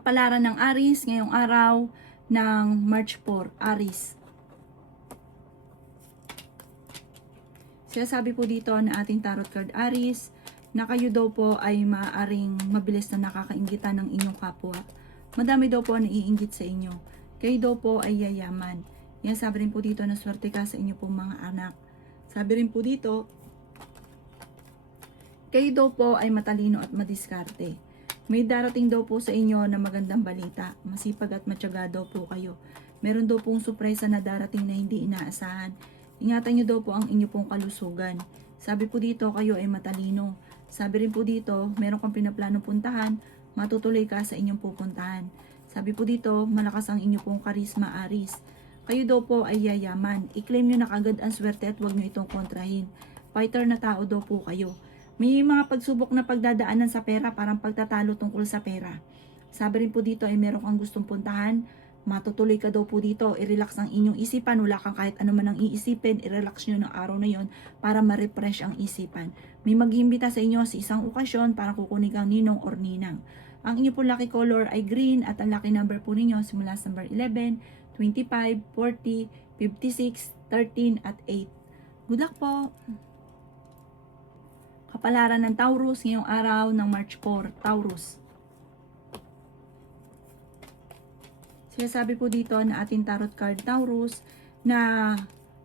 Kapalaran ng Aries ngayong araw ng March 4, Aries. Sinasabi po dito na ating tarot card Aries na kayo daw po ay maaaring mabilis na nakakainggitan ng inyong kapwa. Madami daw po ang naiinggit sa inyo. Kayo daw po ay yayaman. Yan, sabi rin po dito na swerte ka sa inyo pong mga anak. Sabi rin po dito, kayo daw po ay matalino at madiskarte. May darating daw po sa inyo na magandang balita. Masipag at matyaga daw po kayo. Meron daw pong sorpresa na darating na hindi inaasahan. Ingatan nyo daw po ang inyo pong kalusugan. Sabi po dito, kayo ay matalino. Sabi rin po dito, meron kang pinaplanong puntahan, matutuloy ka sa inyong pupuntahan. Sabi po dito, malakas ang inyo pong karisma, Aries. Kayo daw po ay yayaman. I-claim nyo na kagad ang swerte at huwag nyo itong kontrahin. Fighter na tao daw po kayo. May mga pagsubok na pagdadaanan sa pera, parang pagtatalo tungkol sa pera. Sabi rin po dito ay meron kang gustong puntahan, matutuloy ka daw po dito, i-relax ang inyong isipan, wala kang kahit ano man ang iisipin, i-relax nyo ng araw na yon para ma-refresh ang isipan. May mag-iimbita sa inyo sa isang okasyon para kukunin kang ninong or ninang. Ang inyo po lucky color ay green at ang lucky number po ninyo simula sa number 11, 25, 40, 56, 13 at 8. Good luck po! Kapalaran ng Taurus ngayong araw ng March 4, Taurus. Sinasabi po dito na ating tarot card Taurus na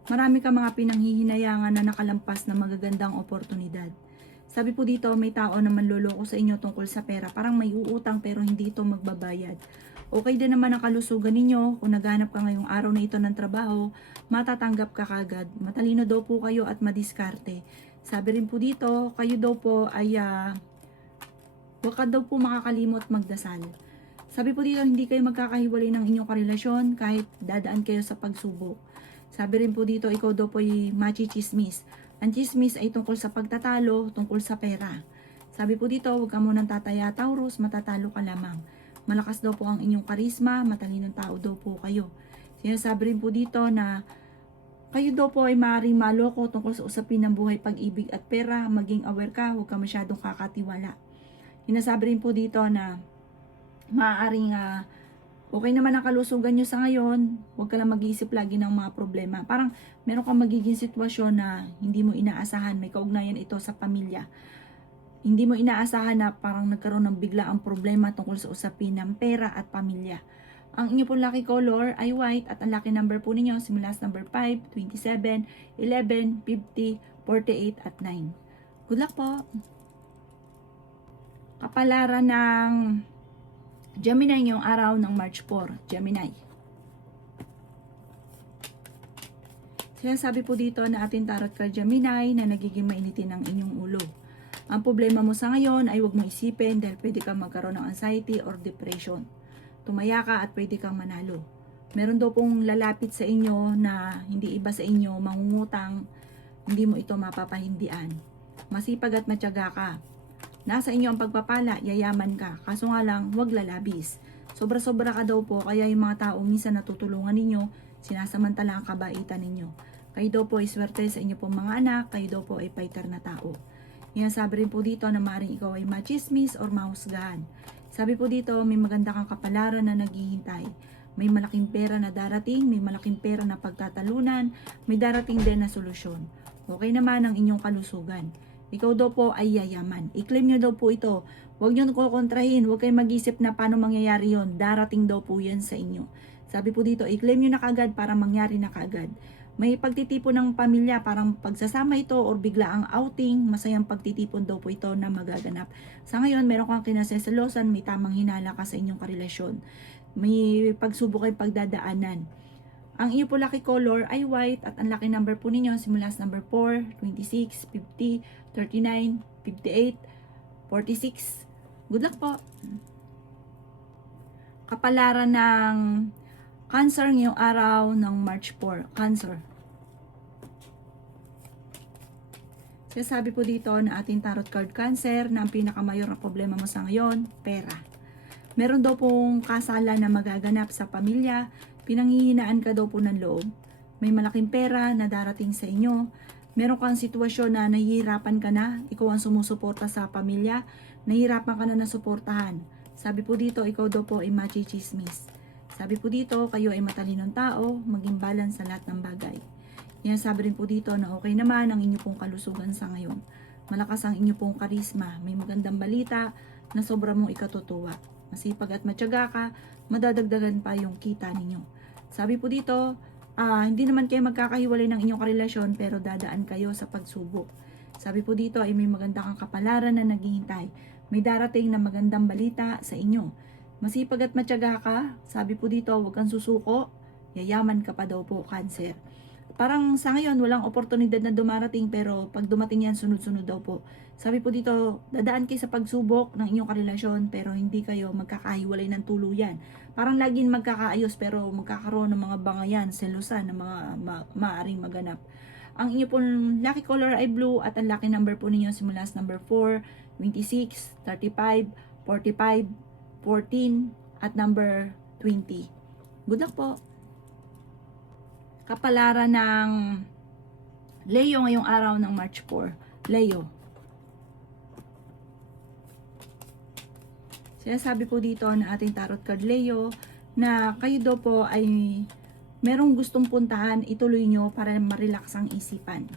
marami ka mga pinanghihinayangan na nakalampas na magagandang oportunidad. Sabi po dito, may tao na manloloko sa inyo tungkol sa pera. Parang may uutang pero hindi ito magbabayad. Okay din naman ang kalusugan ninyo. Kung naghanap ka ngayong araw na ito ng trabaho, matatanggap ka kagad. Matalino daw po kayo at madiskarte. Sabi rin po dito, kayo daw po ay huwag ka daw po makakalimot magdasal. Sabi po dito, hindi kayo magkakahiwalay ng inyong karelasyon kahit dadaan kayo sa pagsubok. Sabi rin po dito, ikaw daw po ay machichismis. Ang chismis ay tungkol sa pagtatalo, tungkol sa pera. Sabi po dito, huwag ka munang tataya, Taurus, matatalo ka lamang. Malakas daw po ang inyong karisma, matalinong tao daw po kayo. Sinasabi rin po dito na kayo daw po ay maaaring maloko tungkol sa usapin ng buhay, pag-ibig at pera. Maging aware ka, huwag ka masyadong kakatiwala. Sinasabi rin po dito na maaaring okay naman ang kalusugan nyo sa ngayon, huwag ka lang mag-iisip lagi ng mga problema. Parang meron kang magiging sitwasyon na hindi mo inaasahan, may kaugnayan ito sa pamilya. Hindi mo inaasahan na parang nagkaroon ng bigla ang problema tungkol sa usapin ng pera at pamilya. Ang inyo pong lucky color ay white at ang lucky number po ninyo simula sa number 5, 27, 11, 50, 48 at 9. Good luck po! Kapalaran ng Gemini ngayong araw ng March 4, Gemini. Sinasabi po dito na ating tarot card Gemini na nagiging mainitin ang inyong ulo. Ang problema mo sa ngayon ay huwag mo isipin dahil pwede kang magkaroon ng anxiety or depression. Tumaya ka at pwede kang manalo. Meron daw pong lalapit sa inyo na hindi iba sa inyo, mangungutang, hindi mo ito mapapahindian. Masipag at matyaga ka. Nasa inyo ang pagpapala, yayaman ka. Kaso nga lang, huwag lalabis. Sobra-sobra ka daw po, kaya yung mga tao minsan natutulungan ninyo, sinasamantala ang kabaitan ninyo. Kayo daw po ay swerte sa inyo pong mga anak, kayo daw po ay fighter na tao. Yan, sabi rin po dito na maaaring ikaw ay machismis or mahusgahan. Sabi po dito, may maganda kang kapalaran na naghihintay. May malaking pera na darating, may malaking pera na pagtatalunan, may darating din na solusyon. Okay naman ang inyong kalusugan. Ikaw daw po ay yayaman. I-claim nyo daw po ito. Huwag nyo kukontrahin. Huwag kayong mag-isip na paano mangyayari yon. Darating daw po yan sa inyo. Sabi po dito, i-claim nyo na kagad para mangyari na kagad. May pagtitipon ng pamilya, parang pagsasama ito or bigla ang outing, masayang pagtitipon daw po ito na magaganap. Sa ngayon, meron kang kinaseselosan, may tamang hinala ka sa inyong karelasyon. May pagsubok kayong pagdadaanan. Ang iyo po lucky color ay white at ang lucky number po ninyo simula sa number 4, 26, 50, 39, 58, 46. Good luck po! Kapalaran ng Cancer ngayong araw ng March 4. Cancer. Sinasabi po dito na ating tarot card Cancer na ang pinakamayor na problema mo sa ngayon, pera. Meron daw pong kasalan na magaganap sa pamilya, pinanghihinaan ka daw po ng loob. May malaking pera na darating sa inyo. Meron kang sitwasyon na nahihirapan ka na, ikaw ang sumusuporta sa pamilya, nahihirapan ka na suportahan. Sabi po dito, ikaw daw po ay machichismis. Sabi po dito, kayo ay matalinong tao, maging balance sa lahat ng bagay. Yan, sabi rin po dito na okay naman ang inyo pong kalusugan sa ngayon. Malakas ang inyo pong karisma, may magandang balita na sobra mong ikatutuwa. Masipag at matyaga ka, madadagdagan pa yung kita ninyo. Sabi po dito, hindi naman kayo magkakahiwalay ng inyong karelasyon pero dadaan kayo sa pagsubok. Sabi po dito ay may maganda kang kapalaran na naghihintay. May darating na magandang balita sa inyo. Masipag at matyaga ka, sabi po dito, huwag kang susuko, yayaman ka pa daw po, Cancer. Parang sa ngayon, walang oportunidad na dumarating pero pag dumating yan, sunod-sunod daw po. Sabi po dito, dadaan kayo sa pagsubok ng inyong karelasyon pero hindi kayo magkakahiwalay ng tuluyan. Parang laging magkakaayos pero magkakaroon ng mga bangayan, selusan na mga maaaring maganap. Ang inyo pong lucky color ay blue at ang lucky number po ninyo simula sa number 4, 26, 35, 45, 14 at number 20. Good luck po! Kapalaran ng Leo ngayong araw ng March 4. Leo. Sinasabi po dito na ating tarot card Leo na kayo daw po ay merong gustong puntahan, ituloy nyo para ma-relax ang isipan.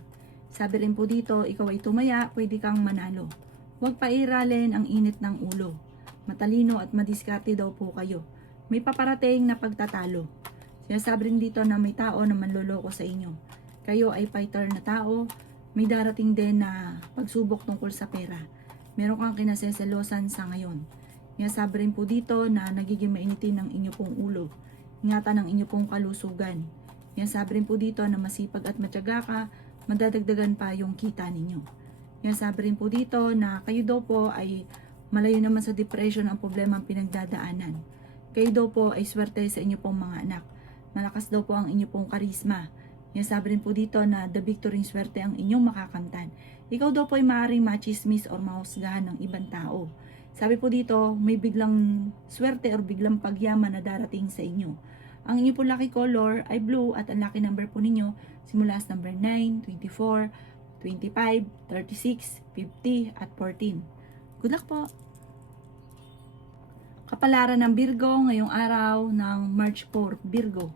Sabi rin po dito, ikaw ay tumaya, pwede kang manalo. Huwag pairalin ang init ng ulo. Matalino at madiskarte daw po kayo. May paparating na pagtatalo. Sinasabi rin dito na may tao na manloloko sa inyo. Kayo ay fighter na tao. May darating din na pagsubok tungkol sa pera. Meron kang kinaseselosan sa ngayon. Sinasabi rin po dito na nagiging mainitin ang inyo pong ulo. Ingatan ang inyo pong kalusugan. Sinasabi rin po dito na masipag at matyaga ka, madadagdagan pa yung kita ninyo. Sinasabi rin po dito na kayo daw po ay malayo naman sa depression ang problema ang pinagdadaanan. Kayo daw po ay swerte sa inyo pong mga anak. Malakas daw po ang inyo pong karisma. Sabi rin po dito na the victory swerte ang inyong makakamtan. Ikaw daw po ay maaaring machismis or mahusgahan ng ibang tao. Sabi po dito, may biglang swerte or biglang pagyaman na darating sa inyo. Ang inyo po lucky color ay blue at ang lucky number po ninyo simula sa number 9, 24, 25, 36, 50 at 14. Good luck po! Kapalaran ng Virgo ngayong araw ng March 4, Virgo.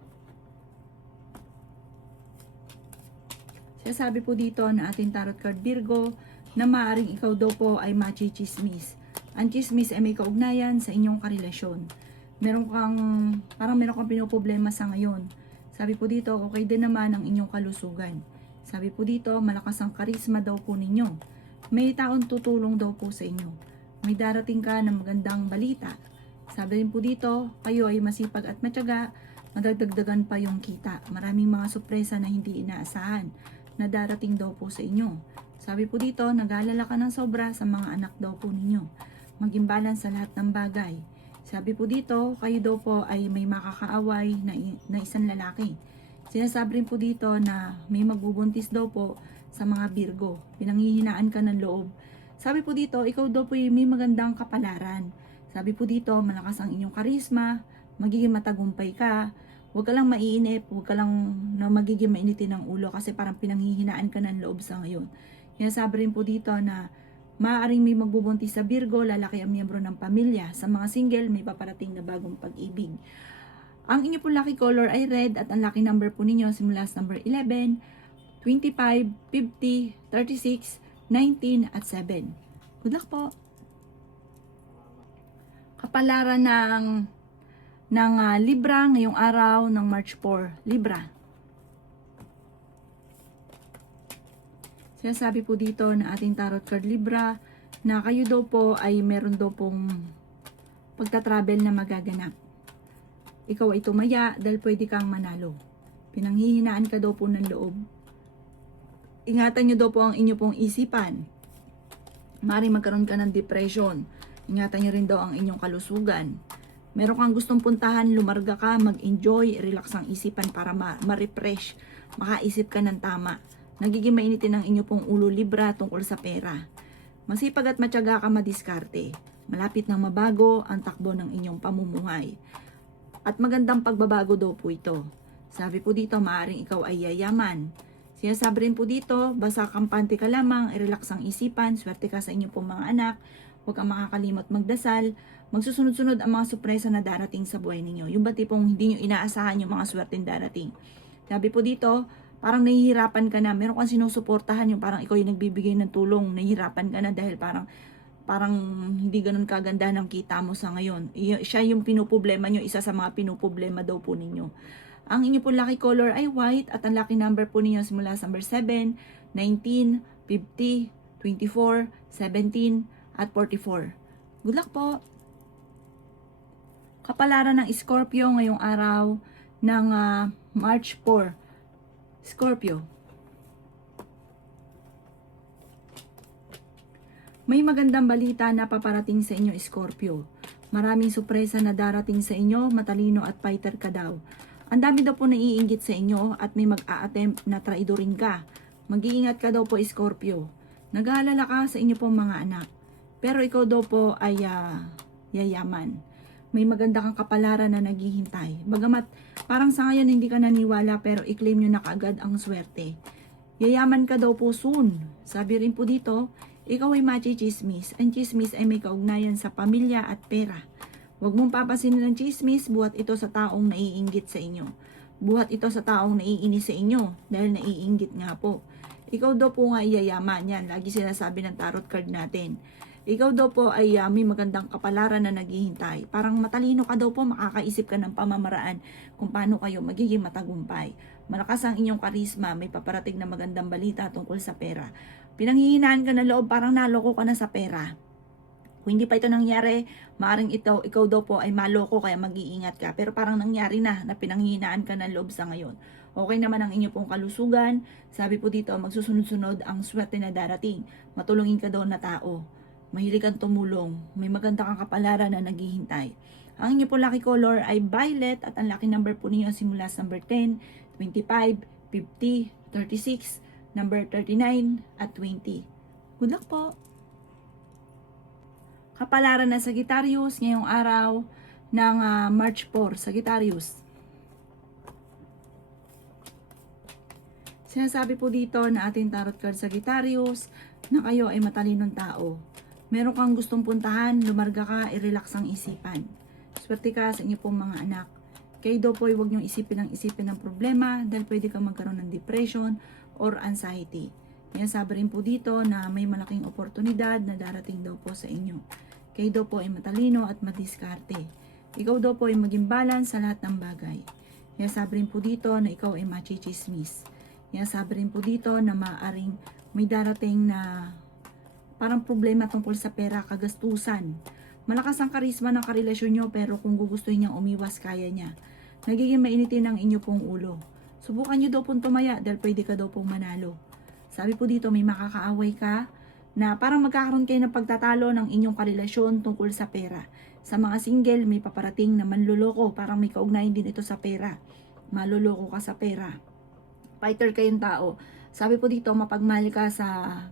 Sabi po dito na ating tarot card Virgo na maaaring ikaw daw po ay machichismis. Ang chismis ay may kaugnayan sa inyong karelasyon. Parang meron kang pinoproblema sa ngayon. Sabi po dito, okay din naman ang inyong kalusugan. Sabi po dito, malakas ang karisma daw po ninyo. May taong tutulong daw po sa inyo. May darating ka ng magandang balita. Sabi rin po dito, kayo ay masipag at matyaga, madagdagdagan pa yung kita. Maraming mga sorpresa na hindi inaasahan na darating daw po sa inyo. Sabi po dito, nag-aalala ka ng sobra sa mga anak daw po ninyo. Maging balance sa lahat ng bagay. Sabi po dito, kayo daw po ay may makakaaway na isang lalaki. Sinasabi rin po dito na may magbubuntis daw po sa mga Virgo. Pinanghihinaan ka ng loob. Sabi po dito, ikaw daw po may magandang kapalaran. Sabi po dito, malakas ang inyong karisma, magiging matagumpay ka, huwag ka lang maiinip, huwag ka lang na magiging mainitin ng ulo kasi parang pinanghihinaan ka ng loob sa ngayon. Sabi rin po dito na maaaring may magbubuntis sa Virgo, lalaki ang miyembro ng pamilya. Sa mga single, may paparating na bagong pag-ibig. Ang inyo po lucky color ay red at ang lucky number po ninyo simula sa number 11, 25, 50, 36, 19 at 7. Good luck po! Kapalaran ng Libra ngayong araw ng March 4. Libra. Sinasabi po dito na ating tarot card Libra na kayo daw po ay meron daw pong pagta-travel na magaganap. Ikaw ay tumaya dahil pwede kang manalo. Pinanghihinaan ka daw po ng loob. Ingatan nyo daw po ang inyo pong isipan. Maaaring magkaroon ka ng depression. Ingatan nyo rin daw ang inyong kalusugan. Meron kang gustong puntahan, lumarga ka, mag-enjoy, relax ang isipan para ma-refresh, makaisip ka ng tama. Nagiging mainitin ang inyo pong ulo Libra tungkol sa pera. Masipag at matyaga ka madiskarte. Malapit nang mabago ang takbo ng inyong pamumuhay. At magandang pagbabago daw po ito. Sabi po dito, maaaring ikaw ay yayaman. Sinasabi rin po dito, basta kampante ka lamang, i-relax ang isipan, swerte ka sa inyong pong mga anak, Huwag kang makakalimot magdasal. Magsusunod-sunod ang mga sorpresa na darating sa buhay ninyo. Yung ba tipong hindi nyo inaasahan yung mga swerteng darating. Sabi po dito, parang nahihirapan ka na, meron kang sinusuportahan, yung parang ikaw yung nagbibigay ng tulong, nahihirapan ka na dahil parang hindi ganun kaganda ng kita mo sa ngayon. Siya yung pinuproblema nyo, isa sa mga pinuproblema daw po ninyo. Ang inyo po lucky color ay white at ang lucky number po ninyo simula sa number 7, 19, 50, 24, 17, at 44. Good luck po! Kapalaran ng Scorpio ngayong araw ng March 4. Scorpio. May magandang balita na paparating sa inyo, Scorpio. Maraming sorpresa na darating sa inyo, matalino at fighter ka daw. Ang dami daw po naiinggit sa inyo at may mag-a-attempt na traidorin ka. Mag-iingat ka daw po, Scorpio. Nag-aalala ka sa inyo pong mga anak. Pero ikaw daw po ay yayaman. May maganda kang kapalaran na naghihintay. Bagamat parang sa ngayon hindi ka naniwala pero i-claim nyo na kaagad ang swerte. Yayaman ka daw po soon. Sabi rin po dito, ikaw ay machi-chismis. Ang chismis ay may kaugnayan sa pamilya at pera. Huwag mong papasinin ng chismis buhat ito sa taong naiinggit sa inyo. Buhat ito sa taong naiinis sa inyo dahil naiinggit nga po. Ikaw daw po nga yayaman. Yan, lagi sinasabi ng tarot card natin. Ikaw daw po ay may magandang kapalaran na naghihintay. Parang matalino ka daw po, makakaisip ka ng pamamaraan kung paano kayo magiging matagumpay. Malakas ang inyong karisma, may paparating na magandang balita tungkol sa pera. Pinanghihinaan ka ng loob, parang naloko ka na sa pera. Kung hindi pa ito nangyari, maaaring ikaw daw po ay maloko kaya mag-iingat ka. Pero parang nangyari na pinanghihinaan ka ng loob sa ngayon. Okay naman ang inyo pong kalusugan. Sabi po dito, magsusunod-sunod ang swerte na darating. Matulungin ka daw na tao. Mahilig kang tumulong. May maganda kang kapalaran na naghihintay. Ang inyo po lucky color ay violet at ang lucky number po niyo simula sa number 10, 25, 50, 36, number 39, at 20. Good luck po! Kapalaran na Sagittarius ngayong araw ng March 4. Sagittarius. Sinasabi po dito na ating tarot card Sagittarius na kayo ay matalinong tao. Meron kang gustong puntahan, lumarga ka, i-relax ang isipan. Swerte ka sa inyo pong mga anak. Kayo daw po ay huwag niyong isipin ng problema dahil pwede kang magkaroon ng depression or anxiety. Yan, sabi rin po dito na may malaking oportunidad na darating daw po sa inyo. Kayo daw po ay matalino at madiskarte. Ikaw daw po ay maging balance sa lahat ng bagay. Yan, sabi rin po dito na ikaw ay machichismis. Yan, sabi rin po dito na maaaring may darating na parang problema tungkol sa pera, kagastusan. Malakas ang karisma ng karelasyon nyo pero kung gugustuhin niyang umiwas, kaya niya. Nagiging mainitin ang inyo pong ulo. Subukan nyo daw pong tumaya dahil pwede ka daw pong manalo. Sabi po dito may makakaaway ka na parang magkakaroon kayo ng pagtatalo ng inyong karelasyon tungkol sa pera. Sa mga single may paparating na manluloko, parang may kaugnayan din ito sa pera. Maluloko ka sa pera. Fighter kayong tao. Sabi po dito, mapagmahal ka sa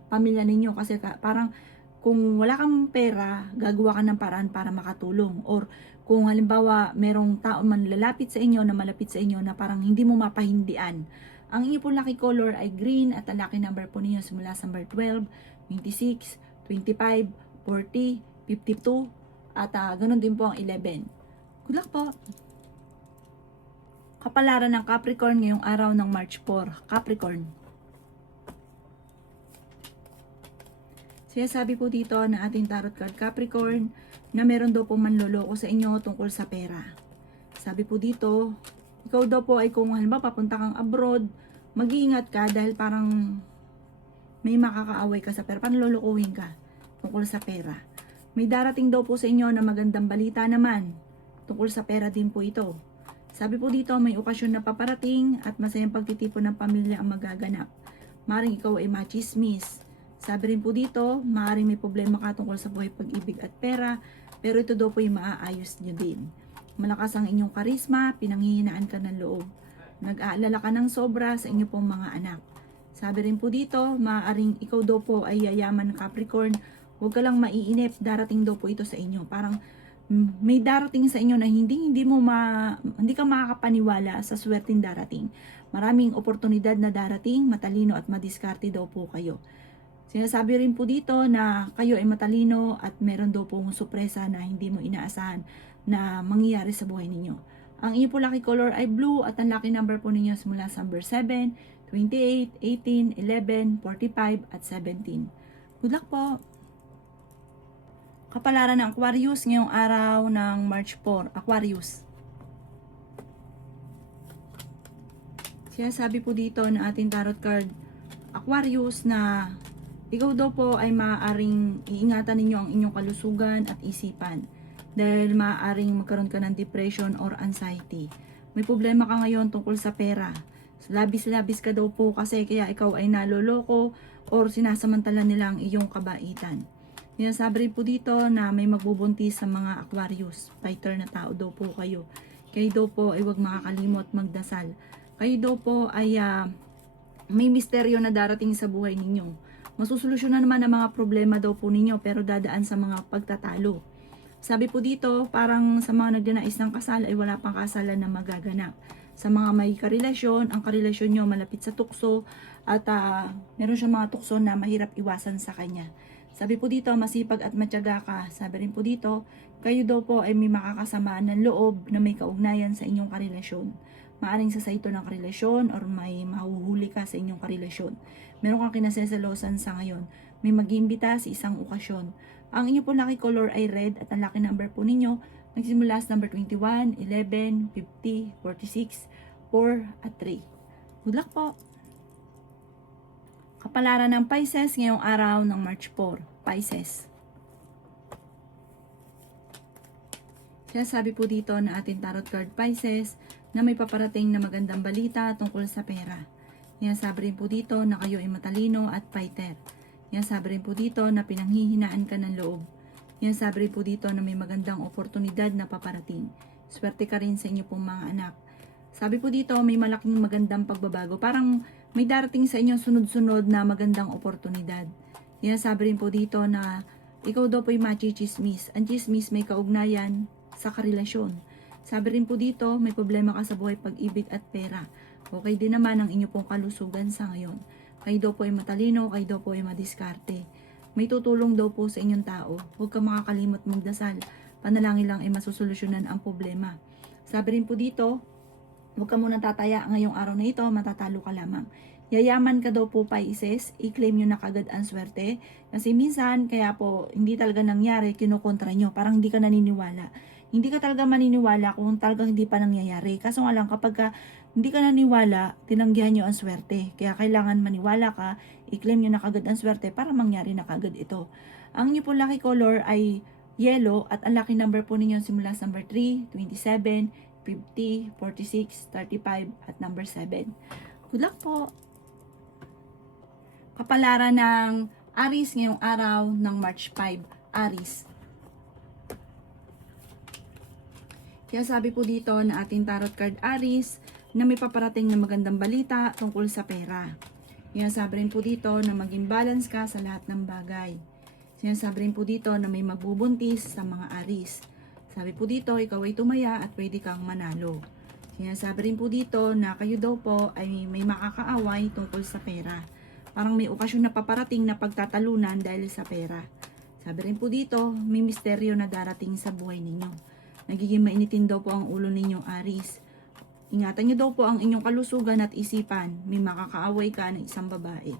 pamilya ninyo kasi parang kung wala kang pera, gagawa ka ng paraan para makatulong. Or kung halimbawa merong tao man lalapit sa inyo, na malapit sa inyo na parang hindi mo mapahindian. Ang inyo po lucky color ay green at ang lucky number po ninyo simula sa number 12, 26, 25, 40, 52 at ganun din po ang 11. Good luck po! Kapalaran ng Capricorn ngayong araw ng March 4. Capricorn. Sabi po dito na ating tarot card Capricorn na meron daw po manloloko sa inyo tungkol sa pera. Sabi po dito, ikaw daw po ay kung halimbawa papunta kang abroad, mag-iingat ka dahil parang may makakaaway ka sa pera, panlolokohin ka tungkol sa pera. May darating daw po sa inyo na magandang balita naman tungkol sa pera din po ito. Sabi po dito, may okasyon na paparating at masayang pagtitipon ng pamilya ang magaganap. Maring ikaw ay machismis. Sabi rin po dito, maaaring may problema ka tungkol sa buhay, pag-ibig at pera, pero ito daw po yung maaayos nyo din. Malakas ang inyong karisma, pinanghihinaan ka ng loob. Nag-aalala ka ng sobra sa inyo pong mga anak. Sabi rin po dito, maaaring ikaw daw po ay yayaman Capricorn, huwag ka lang maiinip, darating daw po ito sa inyo. Parang may darating sa inyo na hindi ka makakapaniwala sa swerteng darating. Maraming oportunidad na darating, matalino at madiskarte daw po kayo. Sinasabi rin po dito na kayo ay matalino at meron daw pong sorpresa na hindi mo inaasahan na mangyayari sa buhay ninyo. Ang inyo po lucky color ay blue at ang lucky number po ninyo simula sa number 7, 28, 18, 11, 45 at 17. Good luck po! Kapalaran ng Aquarius ngayong araw ng March 4. Aquarius. Sinasabi po dito na ating tarot card Aquarius na ikaw daw po ay maaaring iingatan ninyo ang inyong kalusugan at isipan dahil maaaring magkaroon ka ng depression or anxiety. May problema ka ngayon tungkol sa pera. Labis-labis ka daw po kasi kaya ikaw ay naloloko or sinasamantala nila ang iyong kabaitan. Sinasabi rin po dito na may magbubuntis sa mga Aquarius. Fighter na tao daw po kayo. Kayo daw po ay huwag makakalimot magdasal. Kayo daw po ay may misteryo na darating sa buhay ninyo. Masusolusyonan naman ang mga problema daw po ninyo pero dadaan sa mga pagtatalo. Sabi po dito, parang sa mga nagdanais ng kasal ay wala pang kasalan na magaganap. Sa mga may karelasyon, ang karelasyon nyo malapit sa tukso at meron siyang mga tukso na mahirap iwasan sa kanya. Sabi po dito, masipag at matyaga ka. Sabi rin po dito, kayo daw po ay may makakasamaan ng loob na may kaugnayan sa inyong karelasyon. Maaring sa ito ng karelasyon or may mahuhuli ka sa inyong karelasyon. Meron kang kinasesalosan sa ngayon. May mag-iimbita sa isang okasyon. Ang inyo po lucky color ay red at ang lucky number po ninyo nagsimula sa number 21, 11, 50, 46, 4 at 3. Good luck po! Kapalaran ng Pisces ngayong araw ng March 4. Pisces. Sinasabi po dito na ating tarot card Pisces na may paparating na magandang balita tungkol sa pera. Sinasabi rin po dito na kayo ay matalino at fighter. Sinasabi rin po dito na pinanghihinaan ka ng loob. Sinasabi rin po dito na may magandang oportunidad na paparating. Swerte ka rin sa inyo pong mga anak. Sabi po dito may malaking magandang pagbabago. Parang may darating sa inyo sunod-sunod na magandang oportunidad. Sinasabi rin po dito na ikaw daw po ay machichismis. Ang chismis may kaugnayan sa karelasyon. Sabi rin po dito, may problema ka sa buhay, pag-ibig at pera. Okay din naman ang inyo pong kalusugan sa ngayon. Kayo daw po ay matalino, kayo daw po ay madiskarte. May tutulong daw po sa inyong tao. Huwag ka makakalimot magdasal. Panalangin lang ay masusolusyonan ang problema. Sabi rin po dito, huwag ka muna tataya ngayong araw na ito, matatalo ka lamang. Yayaman ka daw po Pisces, i-claim nyo na kagad ang swerte. Kasi minsan, kaya po, hindi talaga nangyari, kinukontra nyo. Parang hindi ka naniniwala. Hindi ka talaga maniniwala kung talagang hindi pa nangyayari. Kaso nga lang, kapag hindi ka naniniwala, tinanggihan nyo ang swerte. Kaya kailangan maniwala ka, i-claim nyo na kagad ang swerte para mangyari na kagad ito. Ang inyo po lucky color ay yellow at ang lucky number po ninyo simula sa number 3, 27, 50, 46, 35 at number 7. Good luck po! Kapalaran ng Aries ngayong araw ng March 5. Aries. Kaya sabi po dito na ating tarot card Aries na may paparating na magandang balita tungkol sa pera. Sinasabi rin po dito na maging balance ka sa lahat ng bagay. Sinasabi rin po dito na may magbubuntis sa mga Aries. Sabi po dito, ikaw ay tumaya at pwede kang manalo. Sinasabi rin po dito na kayo daw po ay may makakaaway tungkol sa pera. Parang may okasyon na paparating na pagtatalunan dahil sa pera. Sabi rin po dito, may misteryo na darating sa buhay ninyo. Nagiging mainitin daw po ang ulo ninyong Aries. Ingatan nyo daw po ang inyong kalusugan at isipan. May makakaaway ka ng isang babae.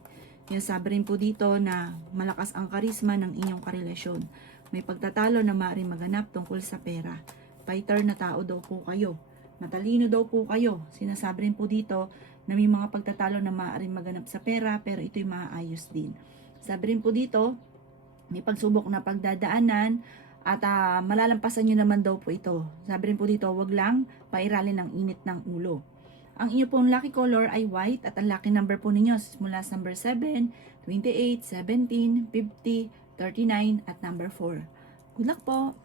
Sinasabi rin po dito na malakas ang karisma ng inyong karelasyon. May pagtatalo na maaaring maganap tungkol sa pera. Fighter na tao daw po kayo. Matalino daw po kayo. Sinasabi rin po dito na may mga pagtatalo na maaaring maganap sa pera pero ito'y maaayos din. Sabi rin po dito, may pagsubok na pagdadaanan at malalampasan nyo naman daw po ito. Sabi rin po dito, wag lang pairalin ng init ng ulo. Ang inyo pong lucky color ay white at ang lucky number po ninyo mula sa number 7, 28, 17, 50, 39 at number 4. Good luck po!